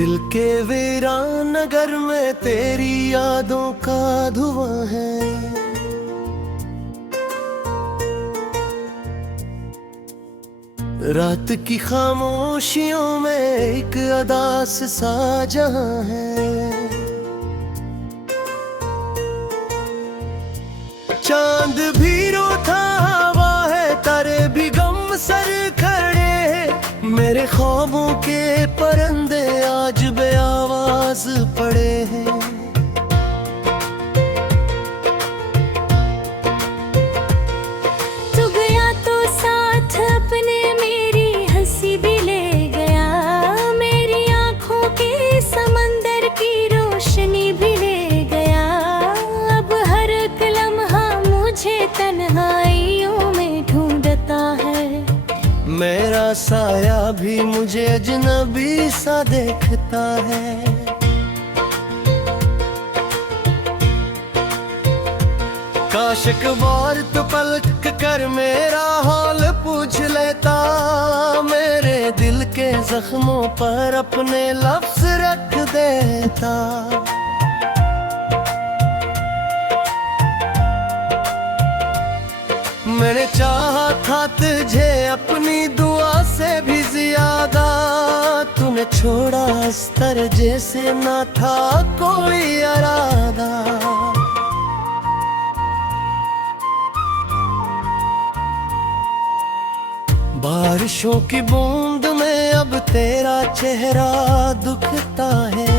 दिल के वीरान नगर में तेरी यादों का धुआं है। रात की खामोशियों में एक अदास सा जहां है। चांद भी रोता हवा है, तारे भी गम सर खड़े हैं। मेरे ख्वाबों के परिंदे आज बेआवाज पड़े हैं। तू गया तो साथ अपने मेरी हंसी भी ले गया, मेरी आंखों के समंदर की रोशनी भी ले गया। अब हर एक लम्हा मुझे तन्हाइयों में ढूंढता है। मेरा साया भी मुझे अजनबी सा देखता है। काश एक बार तो पलट कर मेरा हाल पूछ लेता, मेरे दिल के जख्मों पर अपने लफ्ज रख देता। मैंने चाहा था तुझे अपनी दुआ से भी ज्यादा, तूने छोड़ा अस्तर जैसे ना था कोई इरादा। बारिशों की बूंद में अब तेरा चेहरा दुखता है।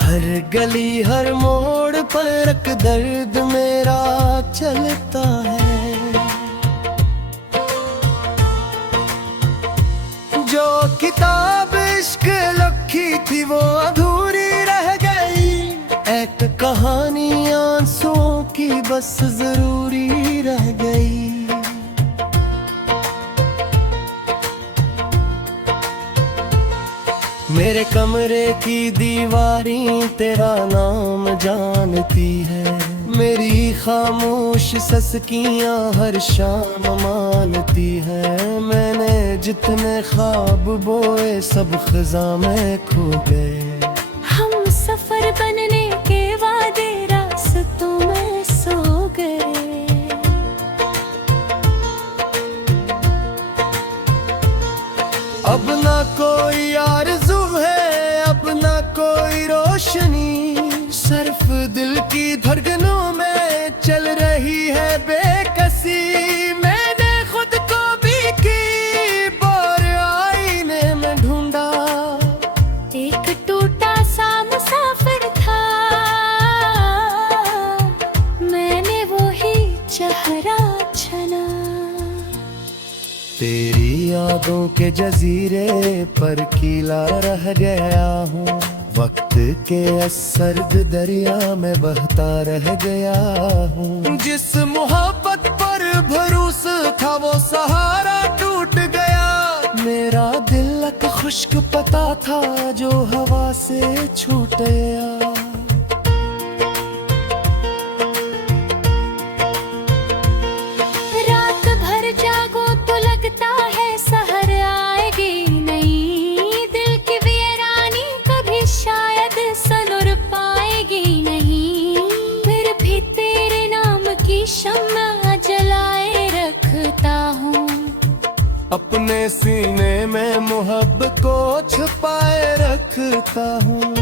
हर गली हर मोड़ पर एक दर्द मेरा चलता है। जो किताब इश्क लिखी थी वो अधूरी रह गई, एक कहानी आंसुओं की बस जरूरी रह गई। मेरे कमरे की दीवारें तेरा नाम जानती है, मेरी खामोश सस्कियां हर शाम मानती है। मैंने जितने ख्वाब बोए सब खज़ां में खो गए। हम सफर बनने के वादे रास्तों में सो गए। अब ना कोई आरज़ू है, अब ना कोई रोशनी, सिर्फ दिल की धड़कनों में चल रही है बेकसी। मैंने खुद को भी की बार आईने में ढूंढा, एक टूटा सा मुसाफिर था, मैंने वो ही चेहरा छना। तेरी यादों के जजीरे पर कीला रह गया हूँ, वक्त के असर्द दरिया में बहता रह गया हूँ। जिस मोहब्बत पर भरोसा था वो सहारा टूट गया, मेरा दिल एक खुश्क पता था जो हवा से छूट गया। रात भर जागो तो लगता है सहर आएगी नहीं, दिल की वीरानी कभी शायद सनुर पाएगी नहीं। फिर भी तेरे नाम की शम्मा जलाए रखता हूँ, अपने सीने में मोहब्बत को छुपाए रखता हूँ।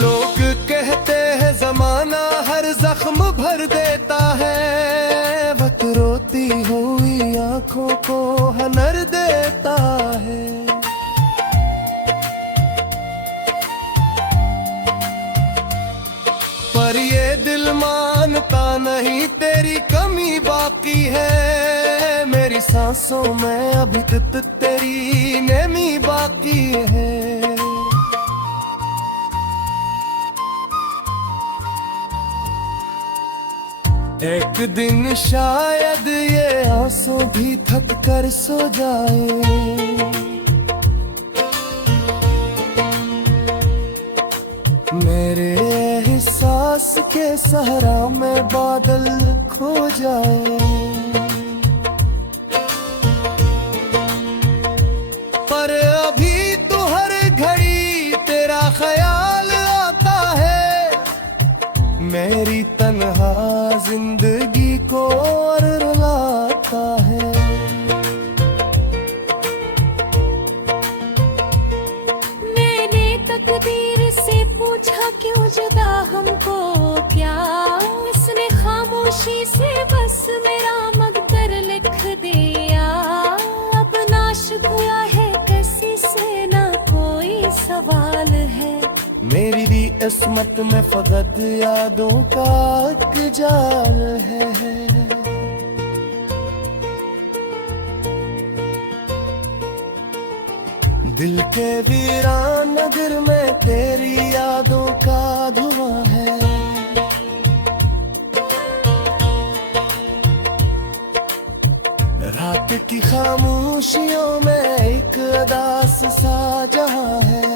लोग कहते हैं जमाना हर जख्म भर देता है, वक्त रोती हुई आंखों को हनर देता है। पर ये दिल मानता नहीं तेरी कमी बाकी है, मेरी सांसों में अभी तक तेरी नमी बाकी है। एक दिन शायद ये आंसू भी थक कर सो जाए, मेरे एहसास प्यास के सहरा में बादल खो जाए, पर अभी तो हर घड़ी तेरा ख्याल आता है। मेरी तन्हा जिंदगी को और रुलाता है। मैंने तकदीर से पूछा क्यों जुदा हमको क्या, उसने खामोशी से बस मेरा मकदर लिख दिया। अब नाशुक्रिया है किसी से ना कोई सवाल है। मेरी भी किस्मत में फकत यादों का एक जाल है। दिल के वीरान नगर में तेरी यादों का धुआं है। रात की खामोशियों में एक उदास सा जहां है।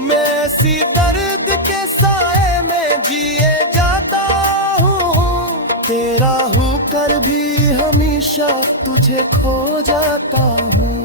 मैं ऐसी दर्द के साए में जिए जाता हूँ, तेरा होकर भी हमेशा तुझे खो जाता हूँ।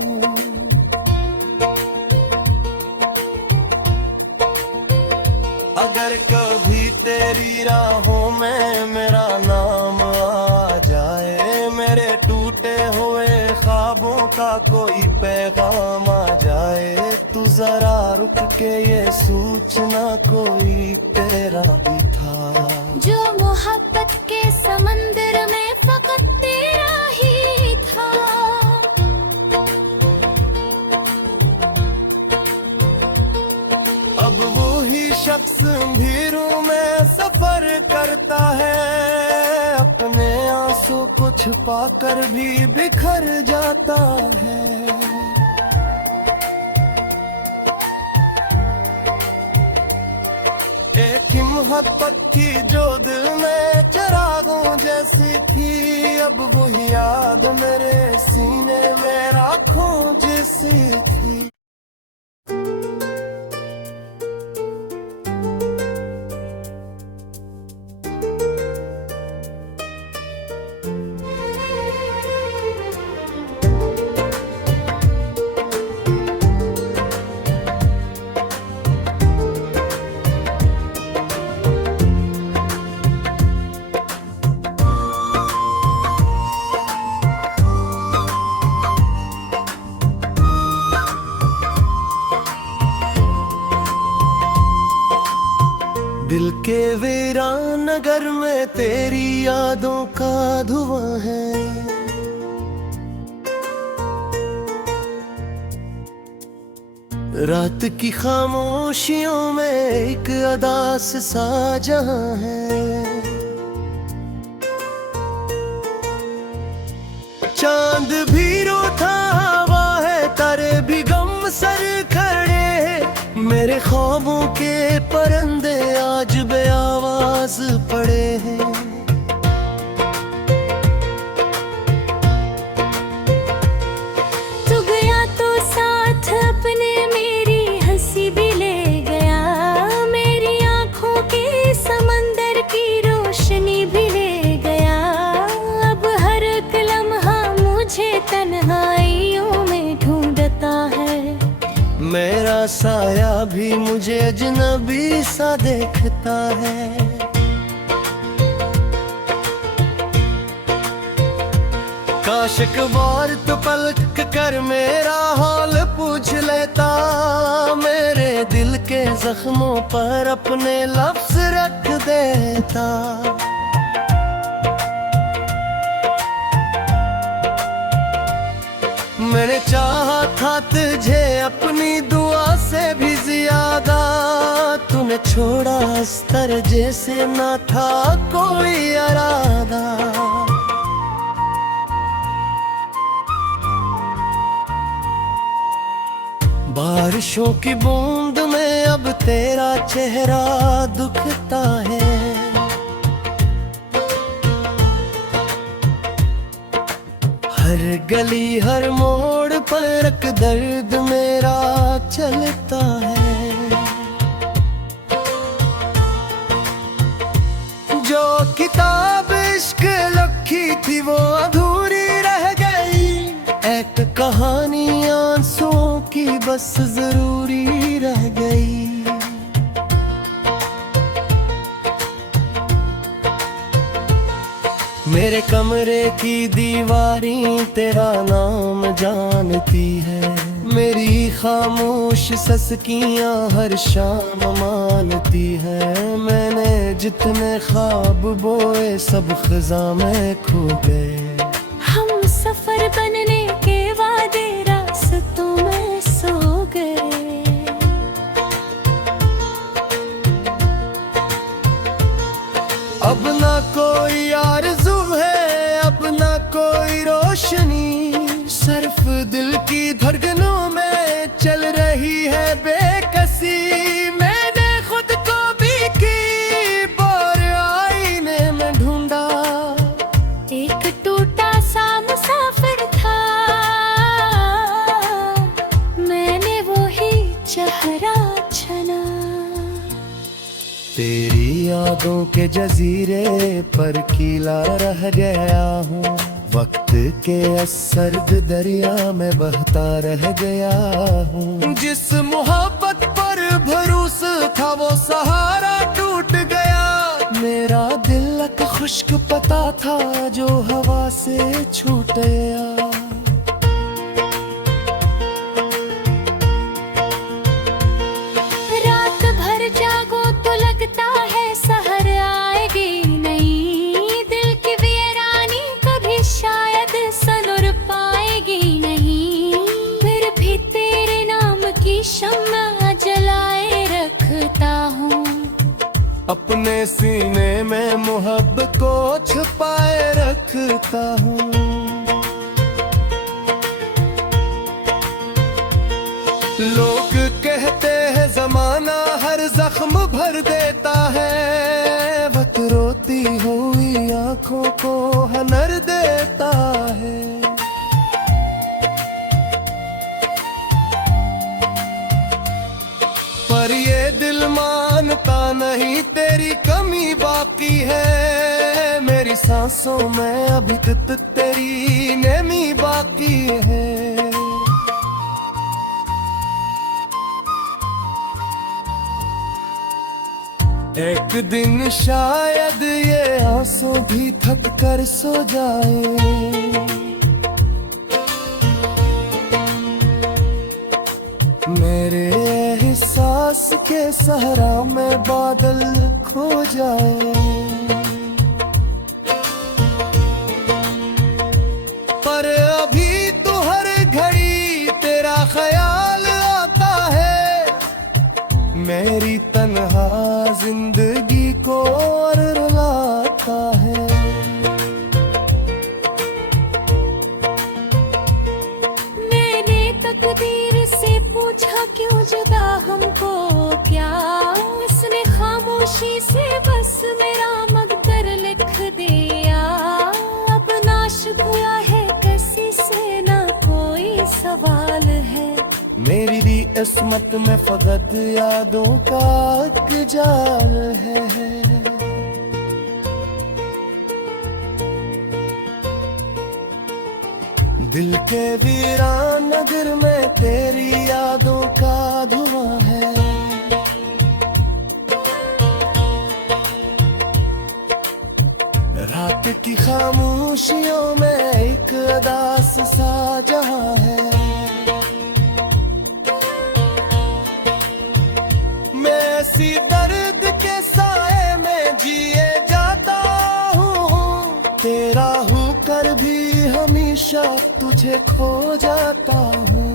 अगर कभी तेरी राहों में मेरा नाम आ जाए, मेरे टूटे हुए ख्वाबों का कोई पैगाम आ जाए, तू जरा रुक के ये सोचना कोई तेरा भी था। जो मोहब्बत के समंदर में फकत तेरा ही था। अब वो ही शख्स भीड़ों में सफर करता है, अपने आंसू को छुपा कर भी बिखर जाता है। एक मोहब्बत थी जो दिल में चिरागों जैसी थी, अब वही याद मेरे सीने में राखों जैसी थी। दिल के वीरान नगर में तेरी यादों का धुआं है। रात की खामोशियों में एक उदास सा जहां है। चांद भी रोता हवा है, तारे भी गम सर खड़े हैं। मेरे ख्वाबों के परिंदे आज बेआवाज पड़े हैं। तू गया तो साथ अपने मेरी हंसी भी ले गया, मेरी आंखों के समंदर की रोशनी भी ले गया। अब हर एक लम्हा मुझे तन्हाइयों में ढूंढता है। मेरा साया भी मुझे अजनबी सा देखता है। काश एक बार तो पलट कर मेरा हाल पूछ लेता, मेरे दिल के जख्मों पर अपने लफ्ज रख देता। मैंने चाहा था तुझे अपनी दुआ से भी ज्यादा, तूने छोड़ा अस्तर जैसे ना था कोई इरादा। बारिशों की बूंद में अब तेरा चेहरा दुखता है। हर गली हर मोड़ पर एक दर्द मेरा चलता है। किताब इश्क लखी थी वो अधूरी रह गई। एक कहानी आंसुओं की बस जरूरी रह गई। मेरे कमरे की दीवारें तेरा नाम जानती है। मेरी खामोश सस्कियां हर शाम मानती है। मैंने जितने ख्वाब बोए सब खिजा में खो गए। हम सफर बनने के वादे रास्तों में सो गए। अब ना कोई आरज़ू है, अब ना कोई रोशनी। सिर्फ दिल की धड़कनों में चल रही है बेकसी। मैंने खुद को भी की बार आईने में ढूंढा। एक टूटा सा मुसाफिर था, मैंने वो ही चेहरा छना। तेरी यादों के जजीरे पर कीला रह गया हूँ। वक्त के सर्द दरिया में बहता रह गया हूँ। जिस मोहब्बत पर भरोसा था वो सहारा टूट गया। मेरा दिल एक खुश्क पता था जो हवा से छूट गया। रात भर जागो तो लगता है सहर आएगी नहीं। दिल की वीरानी कभी शायद सनुर पाएगी नहीं। फिर भी तेरे नाम की शम्मा जलाए रखता हूँ। अपने सीने में मोहब्बत को छुपाए रखता हूँ। लोग कहते हैं जमाना हर जख्म भर देता है। वक्त रोती हुई आंखों को हनर देता है। पर ये दिल मानता नहीं तेरी कमी बाकी है। मेरी सांसों में अभी तक तेरी नमी बाकी है। एक दिन शायद ये आंसू भी थक कर सो जाए। मेरे एहसास के सहरा में बादल खो जाए। पर अभी तो हर घड़ी तेरा ख्याल आता है। मेरी तन्हा जिंदगी को और रुलाता है। मैंने तकदीर से पूछा क्यों जुदा हमको क्या। उसने खामोशी से बस मेरा मकदर लिख दिया। अब नाश हुआ है किसी से ना कोई सवाल है। मेरी भी किस्मत में फकत यादों का एक जाल है। दिल के वीरान नगर में तेरी यादों का धुआं है। रात की खामोशियों में एक अदास सा जहां है। मैं ऐसी दर्द के साए में जिए जाता हूँ। तेरा होकर भी हमेशा तुझे खो जाता हूँ।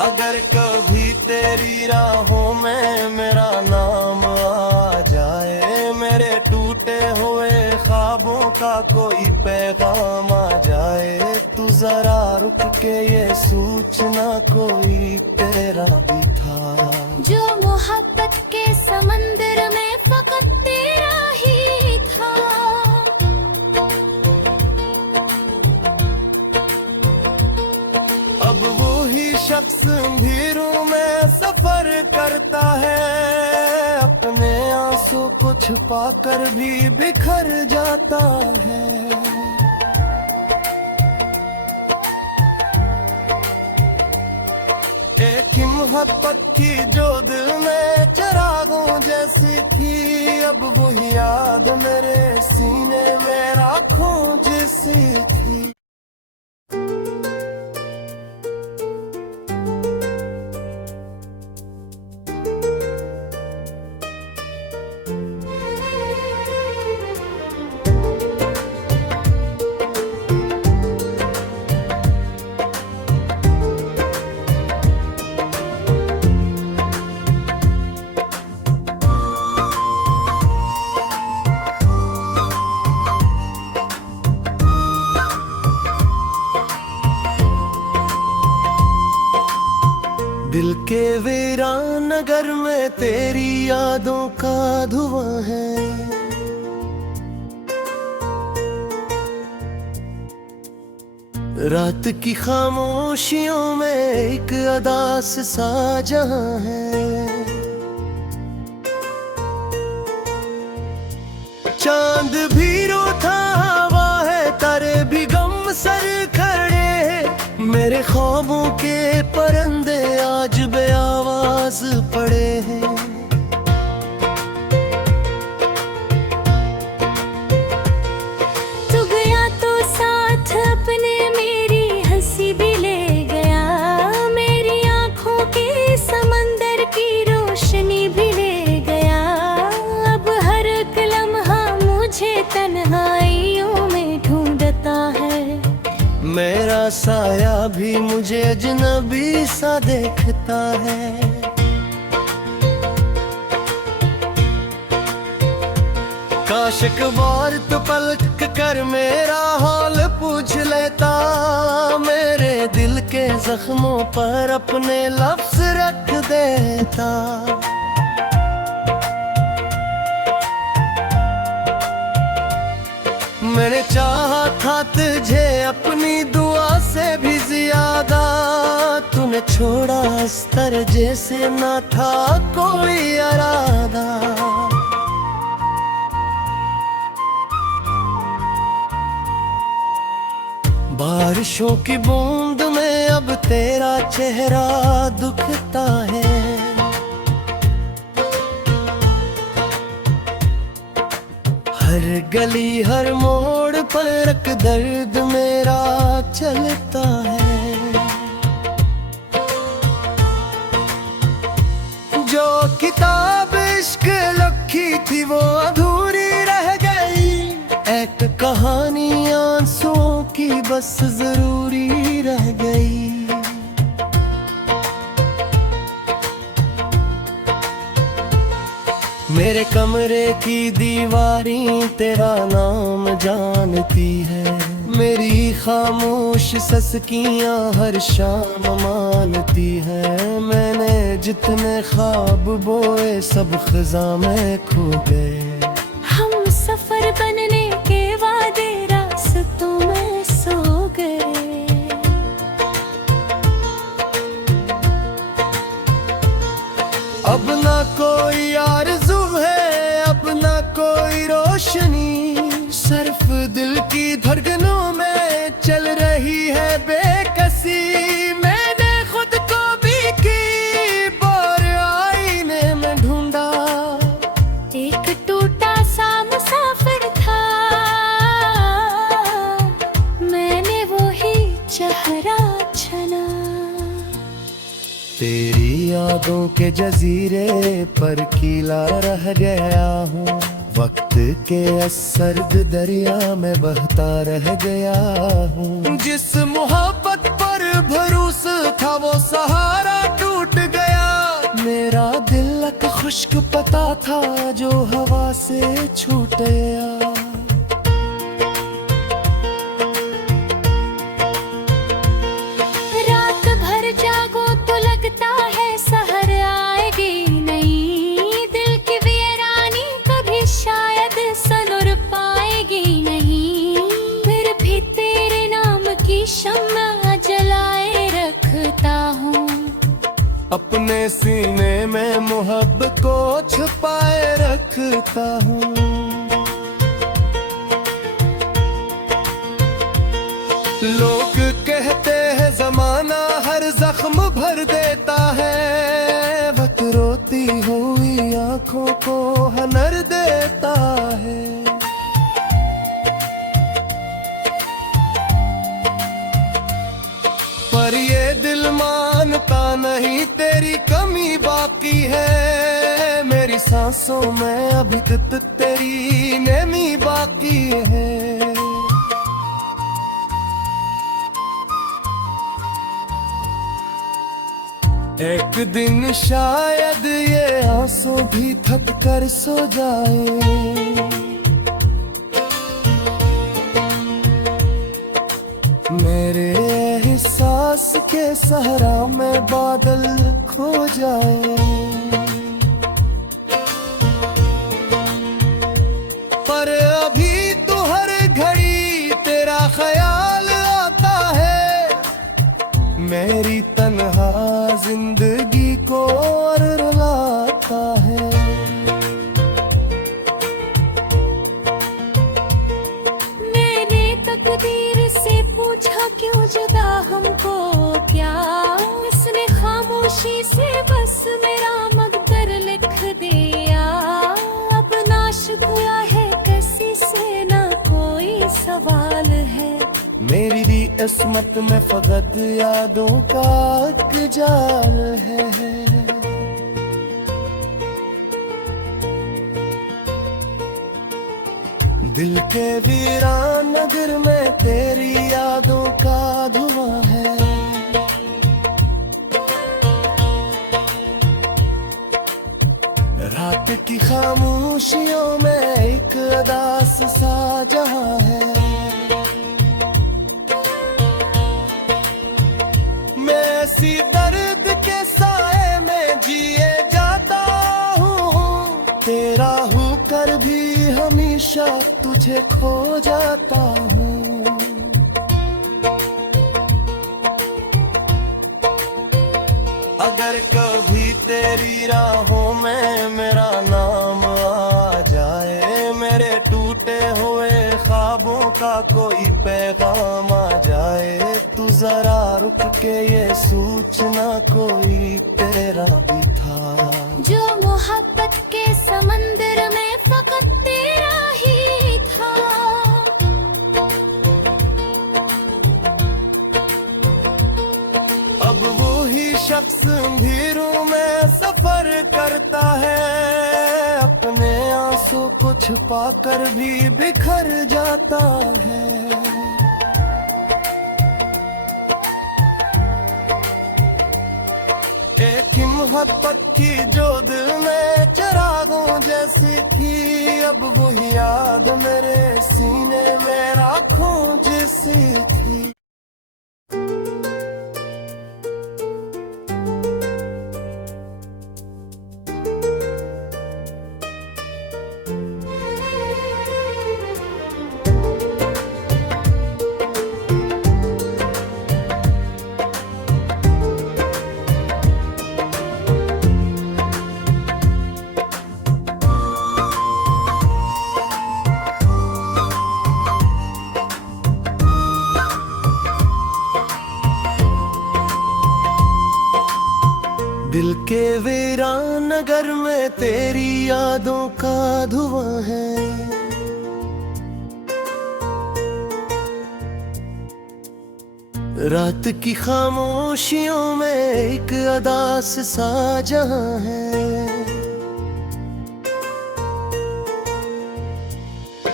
अगर कभी तेरी राहों में मेरा नाम आ जाए। मेरे टूटे हुए ख्वाबों का कोई पैगाम आ जाए। तू जरा रुक के ये सोचना कोई तेरा भी था। जो मोहब्बत के समंदर में फकत तेरा ही था। अब वो ही शख्स अंधेरों में सफर करता जाता है, अपने आंसू को छुपा कर भी बिखर जाता है। एक मोहब्बत थी जो दिल में चिरागों जैसी थी, अब वही याद मेरे सीने में राखूं जैसी थी। दिल के वीरान नगर में तेरी यादों का धुआं है। रात की खामोशियों में एक अदास सा जहां है। चांद भी रोता हवा है, तारे भी गम सर खड़े हैं। मेरे ख्वाबों के परिंदे आज बेआवाज पड़े हैं। तू गया तो साथ अपने मेरी हंसी भी ले गया, मेरी आंखों के समंदर की रोशनी भी ले गया। अब हर एक लम्हा मुझे तन्हाइयों में ढूंढता है। मेरा साया भी मुझे अजनबी सा देखता है। काश एक बार तो पलट कर मेरा हाल पूछ लेता, मेरे दिल के जख्मों पर अपने लफ्ज रख देता। मैंने चाहा था तुझे अपनी दुआ से भी ज्यादा, तूने छोड़ा अस्तर जैसे ना था कोई इरादा। बारिशों की बूंद में अब तेरा चेहरा दुखता है। हर गली हर मोड़ पर एक दर्द मेरा चलता है। जो किताब इश्क लिखी थी वो अधूरी रह गई, एक कहानी आंसुओं की बस जरूरी रह गई। मेरे कमरे की दीवारें तेरा नाम जानती है, मेरी खामोश सस्कियां हर शाम मानती है। मैंने जितने ख्वाब बोए सब खिजा में खो गए। हम सफर बनने के वादे रास्तों में सो गए। अब ना कोई आरज़ू है, अब ना कोई रोशनी, सिर्फ दिल की धड़कनों में चल रही है बेकसी। मैंने खुद को भी की बार आईने में ढूंढा, एक टूटा सा मुसाफिर था, मैंने वो ही चेहरा छना। तेरी यादों के जजीरे पर कीला रह गया हूँ, वक्त के सर्द दरिया में बहता रह गया हूँ। जिस मोहब्बत पर भरोसा था वो सहारा टूट गया, मेरा दिल एक खुश्क पता था जो हवा से छूट गया। रात भर जागो तो लगता है सहर आएगी नहीं, दिल की वीरानी कभी शायद सनुर पाएगी नहीं। फिर भी तेरे नाम की शम्मा जलाए रखता हूँ। अपने सीने में मोहब्बत को छुपाए रखता हूँ। लोग कहते हैं जमाना हर जख्म भर देता है, वक्त रोती हुई आंखों को हनर देता है। पर ये दिल मानता नहीं तेरी कमी बाकी है, मेरी सांसों में अभी तक तेरी नेमी बाकी है। एक दिन शायद ये आंसू भी थक कर सो जाए, मेरे एहसास के सहरा में बादल खो जाए। पर अभी तो हर घड़ी तेरा ख्याल आता है, मेरी तन्हा जिंदगी को और रुलाता है। मैंने तकदीर से पूछा क्यों जुदा हमको, क्या उसने खामोशी से बस मेरा मकदर लिख दिया। अब नाश हुआ है किसी से ना कोई सवाल है, मेरी भी किस्मत में फकत यादों का एक जाल है। दिल के वीरान नगर में तेरी यादों का धुआं है। रात की खामोशियों में एक अदास सा जहां है। ऐसी दर्द के साए में जिए जाता हूँ, तेरा होकर भी हमेशा तुझे खो जाता हूँ। अगर कभी तेरी राहों में मेरा नाम आ जाए, मेरे टूटे हुए ख्वाबों का कोई पैगाम आ जाए, तू जरा रुक के ये सोचना कोई तेरा भी था। जो मोहब्बत के समंदर में फकत तेरा ही था। अब वो ही शख्स अंधेरों में सफर करता है, अपने आंसू को छुपा कर भी बिखर जाता है। एक मोहब्बत की जो दिल में चिरागों जैसी थी, अब वही याद मेरे सीने में राखों जैसी थी। दिल के वीरान नगर में तेरी यादों का धुआं है। रात की खामोशियों में एक अदास सा जहां है।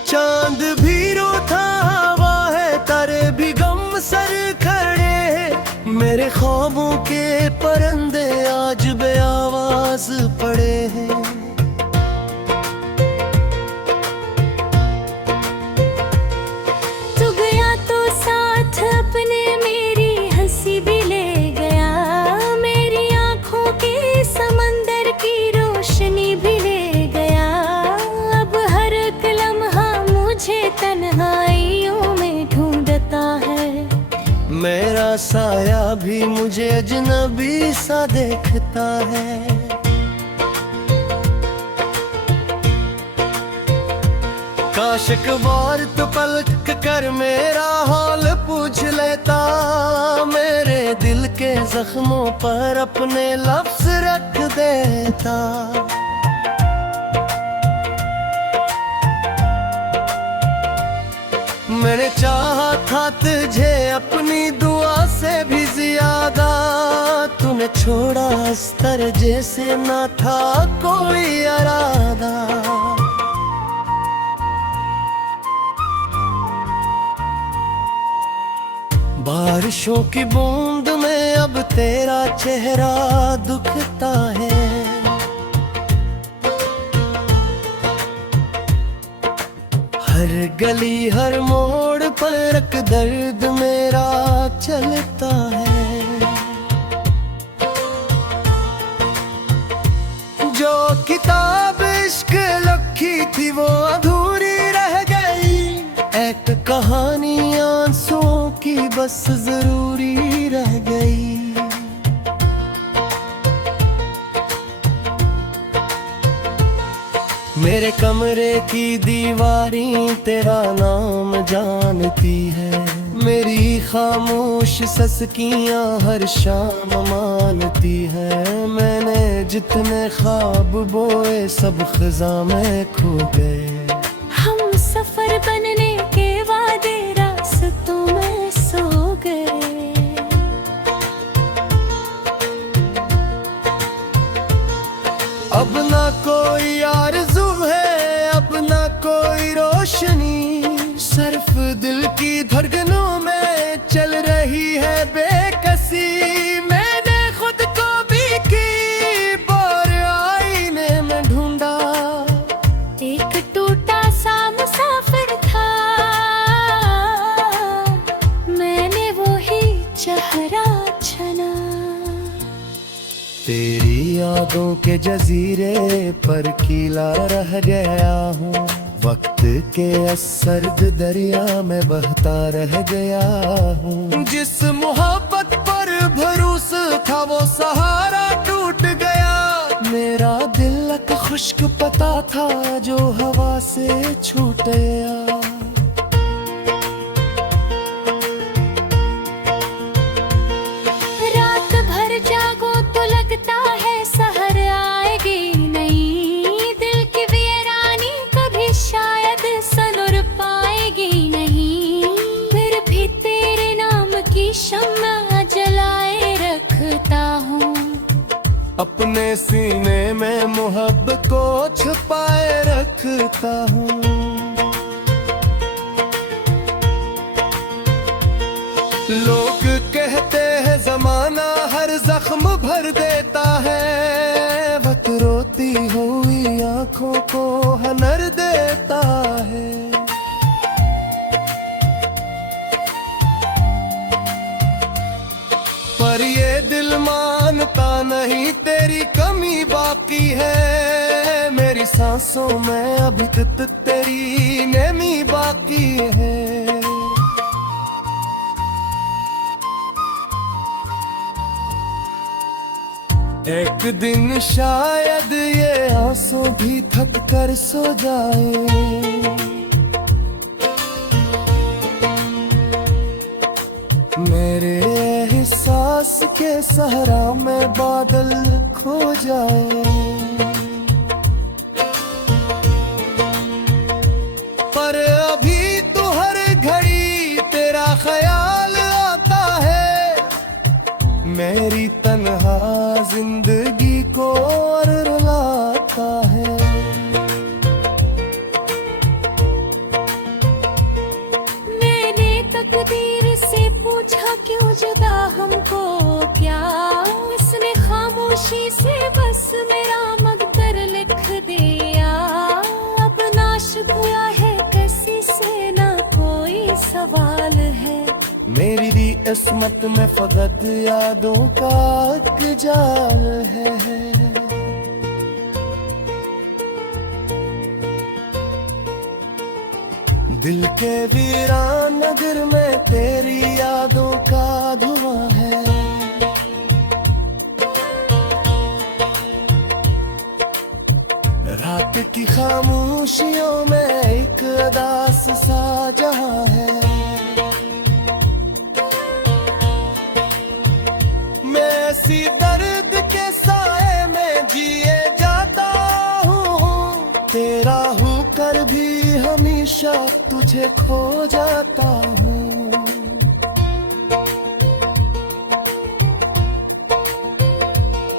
चांद भी रोता हवा है, तारे भी गम सर खड़े हैं, मेरे ख्वाबों के परिंदे आज बेआवाज पड़े हैं। तू गया तो साथ अपने मेरी हंसी भी ले गया, मेरी आंखों के समंदर की रोशनी भी ले गया। अब हर एक लम्हा मुझे तन्हाइयों में ढूंढता है, मेरा साया भी मुझे अजनबी सा देखता है। काश एक बार तो पलट कर मेरा हाल पूछ लेता, मेरे दिल के जख्मों पर अपने लफ्ज रख देता। मैंने चाहा था तुझे अपनी दुआ से भी ज्यादा, तूने छोड़ा अस्तर जैसे ना था कोई इरादा। बारिशों की बूंद में अब तेरा चेहरा दुखता है। हर गली हर मोड़ पर एक दर्द मेरा चलता है। जो किताब इश्क लिखी थी वो अधूरी रह गई, एक कहानी आंसुओं की बस जरूरी रह गई। मेरे कमरे की दीवारें तेरा नाम जानती है, मेरी खामोश सस्कियां हर शाम मानती है। मैंने जितने ख्वाब बोए सब खिजा में खो गए। हम सफर बनने के वादे रास्तों में सो गए। अब ना कोई आरज़ू है, अब ना कोई रोशनी, सिर्फ दिल की धड़कनों में चल रही है बेकसी। मैंने खुद को भी की बार आईने में ढूंढा, एक टूटा सा मुसाफिर था, मैंने वो ही चेहरा छना। तेरी यादों के जजीरे पर कीला रह गया हूँ, वक्त के सर्द दरिया में बहता रह गया हूँ। जिस मोहब्बत पर भरोसा था वो सहारा टूट गया, मेरा दिल एक खुश्क पता था जो हवा से छूट गया। रात भर जागो तो लगता है सहर आएगी नहीं, दिल की वीरानी कभी शायद सनुर पाएगी नहीं। फिर भी तेरे नाम की शम्मा जलाए रखता हूँ, अपने सीने में मोहब्बत को छुपाए रखता हूँ। लोग कहते हैं जमाना हर जख्म भर देता है, वक्त रोती हुई आंखों को हनर देता है। पर ये दिल मानता नहीं तेरी कमी बाकी है, मेरी सांसों में अभी तक तेरी नमी बाकी है। एक दिन शायद ये आंसू भी थक कर सो जाए, मेरे एहसास के सहरा में बादल खो जाए। पर अभी तो हर घड़ी तेरा ख्याल आता है, मेरी तन्हा जिंदगी को और रुलाता है। मैंने तकदीर से पूछा क्यों जुदा हमको क्या, इसने खामोशी से बस मेरा मकदर लिख दिया। अब नाश हुआ है किसी से ना कोई सवाल है, मेरी भी किस्मत में फकत यादों का एक जाल है। दिल के वीरान नगर में तेरी यादों का धुआं हमेशा तुझे खो जाता हूँ।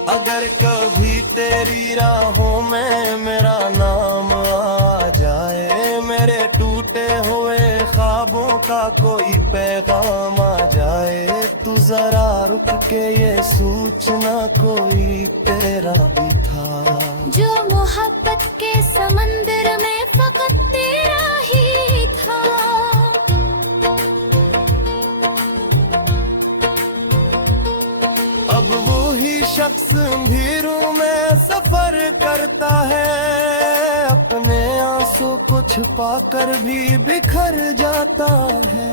अगर कभी तेरी राहों में मेरा नाम आ जाए, मेरे टूटे हुए ख्वाबों का कोई पैगाम आ जाए, तू जरा रुक के ये सोचना कोई तेरा भी था। जो मोहब्बत के समंदर में फकत तेरा ही था। अब वो ही शख्स अंधेरों में सफर करता है, अपने आंसू को छुपा कर भी बिखर जाता है।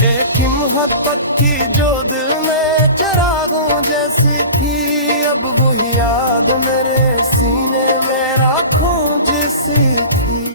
एक ही मोहब्बत थी जो दिल में चिरागों जैसी थी, अब वही याद मेरे सीने में राखों जैसी थी।